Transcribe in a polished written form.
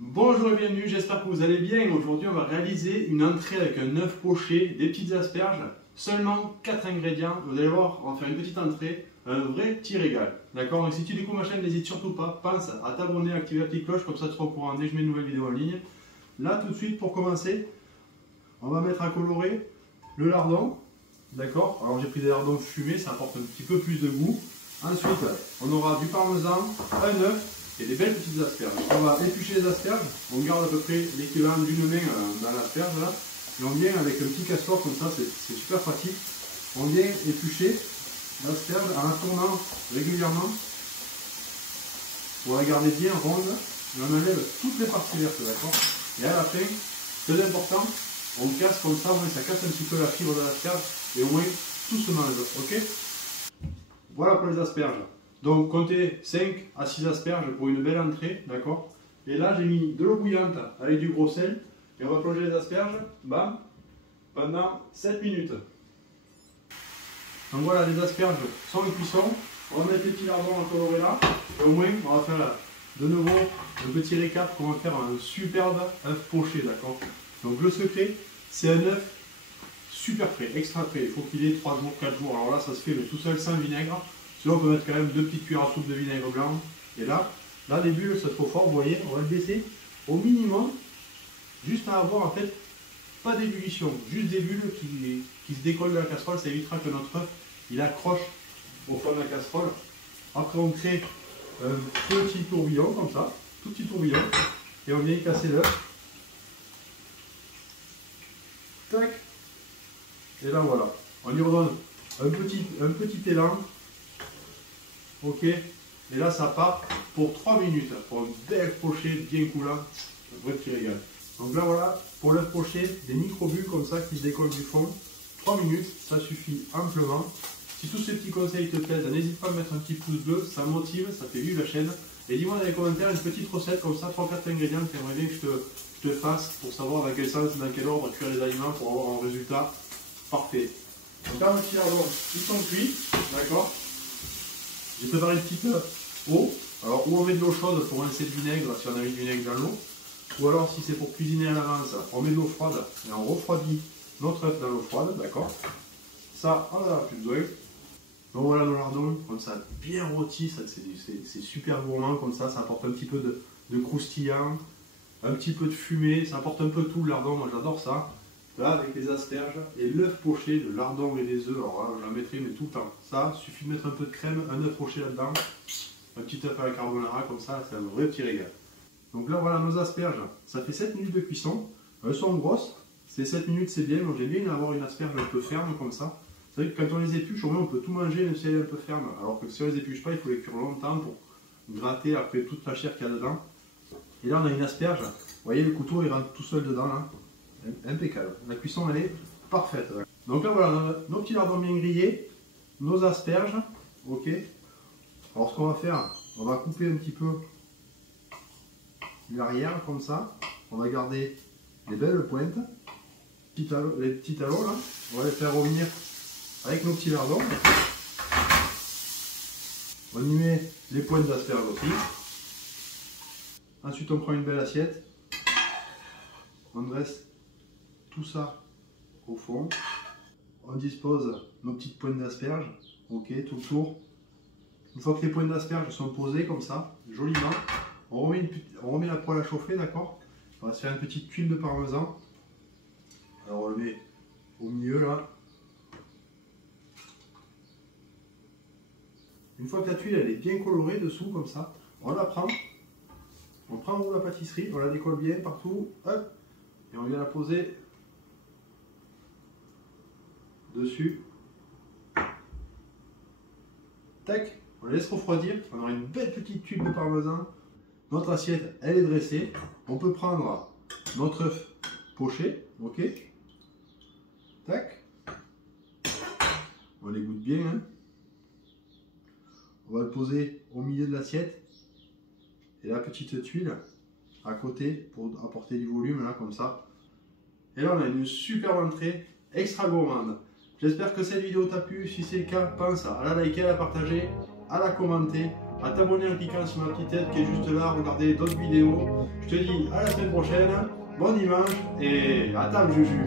Bonjour et bienvenue, j'espère que vous allez bien. Aujourd'hui, on va réaliser une entrée avec un œuf poché, des petites asperges, seulement 4 ingrédients. Vous allez voir, on va faire une petite entrée, un vrai petit régal. D'accord? Donc si tu découvres ma chaîne, n'hésite surtout pas, pense à t'abonner, à activer la petite cloche, comme ça tu seras au courant dès que je mets une nouvelle vidéo en ligne. Là, tout de suite, pour commencer, on va mettre à colorer le lardon. D'accord? Alors j'ai pris des lardons fumés, ça apporte un petit peu plus de goût. Ensuite, on aura du parmesan, un œuf et des belles petites asperges. On va éplucher les asperges, on garde à peu près l'équivalent d'une main dans l'asperge là. Et on vient avec un petit castor comme ça, c'est super pratique. On vient éplucher l'asperge en la tournant régulièrement pour la garder bien ronde. Et on enlève toutes les parties vertes, d'accord? Et à la fin, très important, on casse comme ça, au moins ça casse un petit peu la fibre de l'asperge et au moins tout se mange, ok? Voilà pour les asperges. Donc comptez 5 à 6 asperges pour une belle entrée, d'accord? Et là j'ai mis de l'eau bouillante avec du gros sel et on va plonger les asperges, bam, pendant 7 minutes. Donc voilà, les asperges sont en cuisson. On va mettre les petits lardons à colorer là. Et au moins on va faire de nouveau un petit récap pour faire un superbe œuf poché, d'accord? Donc le secret, c'est un œuf super frais, extra frais. Il faut qu'il ait 3 jours, 4 jours. Alors là ça se fait mais tout seul sans vinaigre. Sinon on peut mettre quand même 2 petites cuillères à soupe de vinaigre blanc. Et là les bulles c'est trop fort, vous voyez, on va le baisser au minimum, juste à avoir en fait pas d'ébullition, juste des bulles qui se décollent de la casserole, ça évitera que notre œuf il accroche au fond de la casserole. Après on crée un petit tourbillon comme ça, tout petit tourbillon, et on vient y casser l'œuf. Tac. Et là voilà, on y redonne un petit élan. Ok, et là ça part pour 3 minutes, pour un bel poché bien coulant, un vrai petit régal. Donc là voilà, pour l'œuf poché, des micro-bulles comme ça qui se décollent du fond, 3 minutes, ça suffit amplement. Si tous ces petits conseils te plaisent, n'hésite pas à mettre un petit pouce bleu, ça motive, ça fait vivre la chaîne. Et dis-moi dans les commentaires une petite recette comme ça, 3-4 ingrédients que tu aimerais bien que je te fasse pour savoir dans quel sens, dans quel ordre cuire les aliments pour avoir un résultat parfait. Donc là, mes petits lardons, ils sont cuits, d'accord? J'ai préparé une petite eau. Alors, ou on met de l'eau chaude pour rincer le vinaigre, si on a mis du vinaigre dans l'eau. Ou alors, si c'est pour cuisiner à l'avance, on met de l'eau froide et on refroidit notre œuf dans l'eau froide, d'accord? Ça, on n'en a plus besoin. Donc voilà nos lardons, comme ça, bien rôtis, c'est super gourmand, comme ça apporte un petit peu de croustillant, un petit peu de fumée, ça apporte un peu tout le lardon, moi j'adore ça. Là, avec les asperges et l'œuf poché, le lardon et les œufs, alors là, je la mettrai mais tout le temps. Ça, suffit de mettre un peu de crème, un œuf poché là-dedans, un petit œuf à la carbonara, comme ça, c'est un vrai petit régal. Donc là, voilà nos asperges, ça fait 7 minutes de cuisson, elles sont grosses, ces 7 minutes c'est bien, moi j'aime bien avoir une asperge un peu ferme comme ça. C'est vrai que quand on les épluche, au moins on peut tout manger même si elle est un peu ferme, alors que si on les épluche pas, il faut les cuire longtemps pour gratter après toute la chair qu'il y a dedans. Et là, on a une asperge, vous voyez, le couteau il rentre tout seul dedans là. Impeccable. La cuisson elle est parfaite. Donc là voilà, nos petits lardons bien grillés, nos asperges, ok. Alors ce qu'on va faire, on va couper un petit peu l'arrière comme ça. On va garder les belles pointes, les petits talons là. On va les faire revenir avec nos petits lardons. On y met les pointes d'asperges aussi. Ensuite on prend une belle assiette. On dresse tout ça au fond, on dispose nos petites pointes d'asperges, ok, tout le tour. Une fois que les pointes d'asperges sont posées comme ça, joliment, on remet la poêle à chauffer, d'accord? On va se faire une petite tuile de parmesan. Alors on le met au milieu là. Une fois que la tuile elle est bien colorée dessous comme ça, on la prend, on prend en haut la pâtisserie, on la décolle bien partout, hop, et on vient la poser dessus. Tac, on la laisse refroidir, on aura une belle petite tube de parmesan. Notre assiette, elle est dressée. On peut prendre notre œuf poché, ok. Tac. On l'égoutte bien. Hein. On va le poser au milieu de l'assiette. Et la petite tuile à côté pour apporter du volume, là, comme ça. Et là, on a une superbe entrée extra gourmande. J'espère que cette vidéo t'a plu. Si c'est le cas, pense à la liker, à la partager, à la commenter, à t'abonner en cliquant sur ma petite tête qui est juste là, regarder d'autres vidéos. Je te dis à la semaine prochaine, bon dimanche et à table Juju.